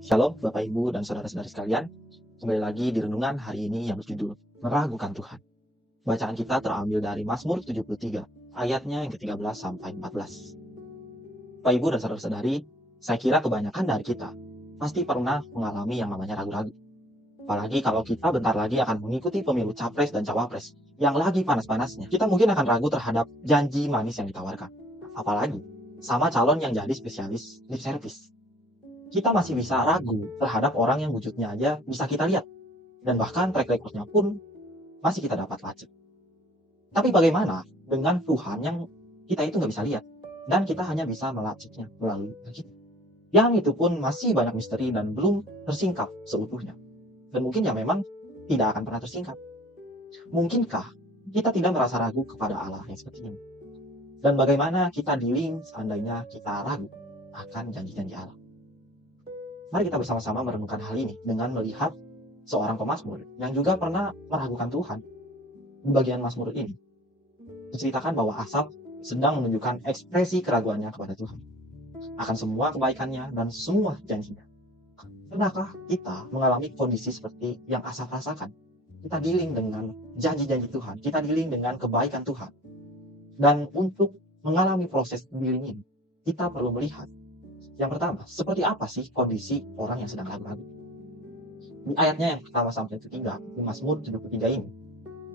Shalom Bapak Ibu dan saudara-saudari sekalian. Kembali lagi di renungan hari ini yang berjudul Meragukan Tuhan. Bacaan kita terambil dari Mazmur 73, ayatnya yang ke-13 sampai 14. Bapak Ibu dan saudara-saudari, saya kira kebanyakan dari kita pasti pernah mengalami yang namanya ragu-ragu. Apalagi kalau kita bentar lagi akan mengikuti pemilu capres dan cawapres yang lagi panas-panasnya. Kita mungkin akan ragu terhadap janji manis yang ditawarkan. Apalagi sama calon yang jadi spesialis lip service. Kita masih bisa ragu terhadap orang yang wujudnya aja bisa kita lihat. Dan bahkan track record-nya pun masih kita dapat lacak. Tapi bagaimana dengan Tuhan yang kita itu nggak bisa lihat? Dan kita hanya bisa melacaknya melalui Alkitab. Yang itu pun masih banyak misteri dan belum tersingkap seutuhnya. Dan mungkin ya memang tidak akan pernah tersingkap. Mungkinkah kita tidak merasa ragu kepada Allah yang seperti ini? Dan bagaimana kita dealing seandainya kita ragu akan janji-janji Allah? Mari kita bersama-sama merenungkan hal ini dengan melihat seorang pemazmur yang juga pernah meragukan Tuhan. Di bagian Mazmur ini diceritakan bahwa Asaf sedang menunjukkan ekspresi keraguannya kepada Tuhan akan semua kebaikannya dan semua janjinya. Pernahkah kita mengalami kondisi seperti yang Asaf rasakan? Kita dealing dengan janji-janji Tuhan, kita dealing dengan kebaikan Tuhan. Dan untuk mengalami proses dealing ini, kita perlu melihat yang pertama, seperti apa sih kondisi orang yang sedang ragu-ragu? Di ayatnya yang pertama sampai ketiga, di Mazmur 73 ini,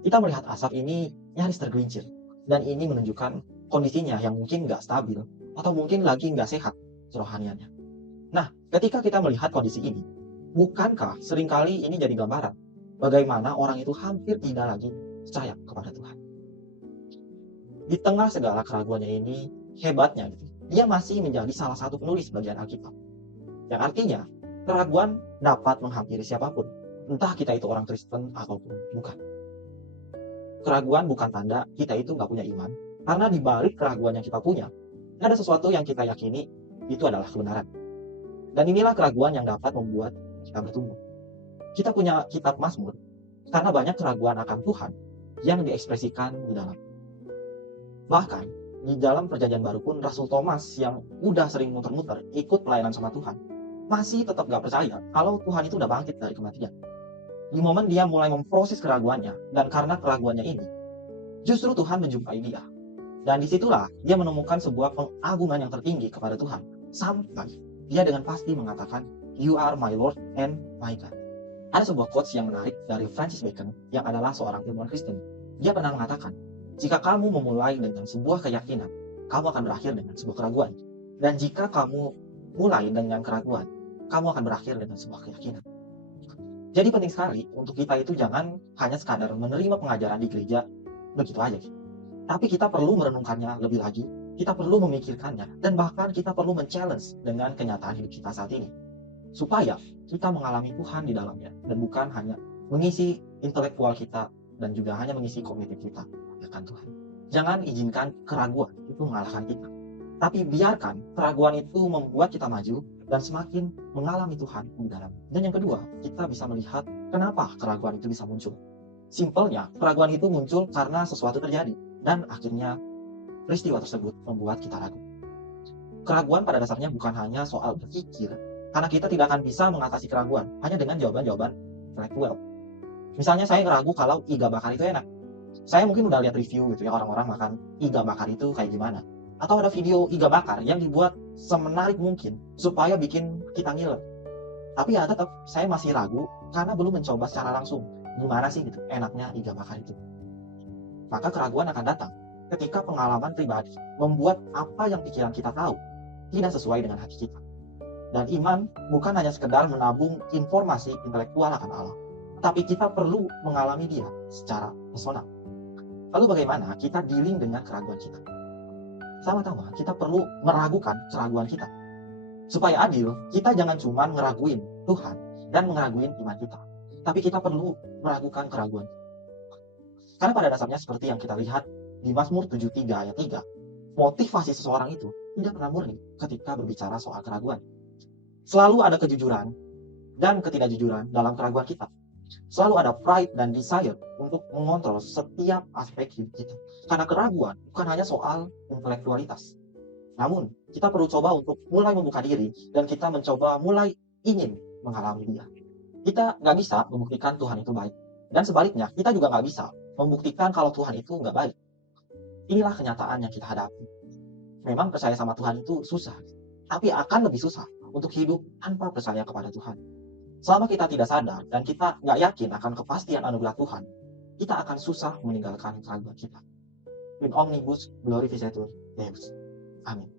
kita melihat Asaf ini nyaris tergelincir. Dan ini menunjukkan kondisinya yang mungkin nggak stabil, atau mungkin lagi nggak sehat kerohaniannya. Nah, ketika kita melihat kondisi ini, bukankah seringkali ini jadi gambaran bagaimana orang itu hampir tidak lagi percaya kepada Tuhan? Di tengah segala keraguannya ini, hebatnya gitu, dia masih menjadi salah satu penulis bagian Alkitab. Yang artinya, keraguan dapat menghampiri siapapun, entah kita itu orang Kristen ataupun bukan. Keraguan bukan tanda kita itu nggak punya iman, karena di balik keraguan yang kita punya, ada sesuatu yang kita yakini itu adalah kebenaran. Dan inilah keraguan yang dapat membuat kita bertumbuh. Kita punya kitab Mazmur, karena banyak keraguan akan Tuhan yang diekspresikan di dalam. Bahkan, di dalam perjanjian baru pun Rasul Thomas yang udah sering muter-muter ikut pelayanan sama Tuhan masih tetap gak percaya kalau Tuhan itu udah bangkit dari kematian. Di momen dia mulai memproses keraguannya, dan karena keraguannya ini justru Tuhan menjumpai dia, dan disitulah dia menemukan sebuah pengagungan yang tertinggi kepada Tuhan sampai dia dengan pasti mengatakan, "You are my Lord and my God." Ada sebuah quotes yang menarik dari Francis Bacon yang adalah seorang ilmuwan Kristen. Dia pernah mengatakan, jika kamu memulai dengan sebuah keyakinan, kamu akan berakhir dengan sebuah keraguan. Dan jika kamu mulai dengan keraguan, kamu akan berakhir dengan sebuah keyakinan. Jadi penting sekali untuk kita itu jangan hanya sekadar menerima pengajaran di gereja begitu aja. Tapi kita perlu merenungkannya lebih lagi, kita perlu memikirkannya, dan bahkan kita perlu men-challenge dengan kenyataan hidup kita saat ini. Supaya kita mengalami Tuhan di dalamnya, dan bukan hanya mengisi intelektual kita, dan juga hanya mengisi kognitif kita akan Tuhan. Jangan izinkan keraguan itu mengalahkan kita. Tapi biarkan keraguan itu membuat kita maju dan semakin mengalami Tuhan di dalam. Dan yang kedua, kita bisa melihat kenapa keraguan itu bisa muncul. Simpelnya, keraguan itu muncul karena sesuatu terjadi. Dan akhirnya peristiwa tersebut membuat kita ragu. Keraguan pada dasarnya bukan hanya soal berpikir. Karena kita tidak akan bisa mengatasi keraguan hanya dengan jawaban-jawaban intelektual. Misalnya saya ragu kalau iga bakar itu enak. Saya mungkin udah lihat review gitu ya, orang-orang makan iga bakar itu kayak gimana. Atau ada video iga bakar yang dibuat semenarik mungkin supaya bikin kita ngiler. Tapi ya tetap saya masih ragu karena belum mencoba secara langsung. Gimana sih gitu enaknya iga bakar itu. Maka keraguan akan datang ketika pengalaman pribadi membuat apa yang pikiran kita tahu tidak sesuai dengan hati kita. Dan iman bukan hanya sekedar menabung informasi intelektual akan Allah, tapi kita perlu mengalami dia secara personal. Lalu bagaimana kita dealing dengan keraguan kita? Sama-sama kita perlu meragukan keraguan kita. Supaya adil, kita jangan cuma ngeraguin Tuhan dan ngeraguin iman kita. Tapi kita perlu meragukan keraguan. Karena pada dasarnya seperti yang kita lihat di Mazmur 73 ayat 3, motivasi seseorang itu tidak pernah murni ketika berbicara soal keraguan. Selalu ada kejujuran dan ketidakjujuran dalam keraguan kita. Selalu ada pride dan desire untuk mengontrol setiap aspek hidup kita. Karena keraguan bukan hanya soal intelektualitas. Namun, kita perlu coba untuk mulai membuka diri dan kita mencoba mulai ingin mengalami Dia. Kita nggak bisa membuktikan Tuhan itu baik. Dan sebaliknya, kita juga nggak bisa membuktikan kalau Tuhan itu nggak baik. Inilah kenyataan yang kita hadapi. Memang percaya sama Tuhan itu susah, tapi akan lebih susah untuk hidup tanpa percaya kepada Tuhan. Selama kita tidak sadar dan kita nggak yakin akan kepastian anugerah Tuhan, kita akan susah meninggalkan keraguan kita. In omnibus glorificatur Deus. Amin.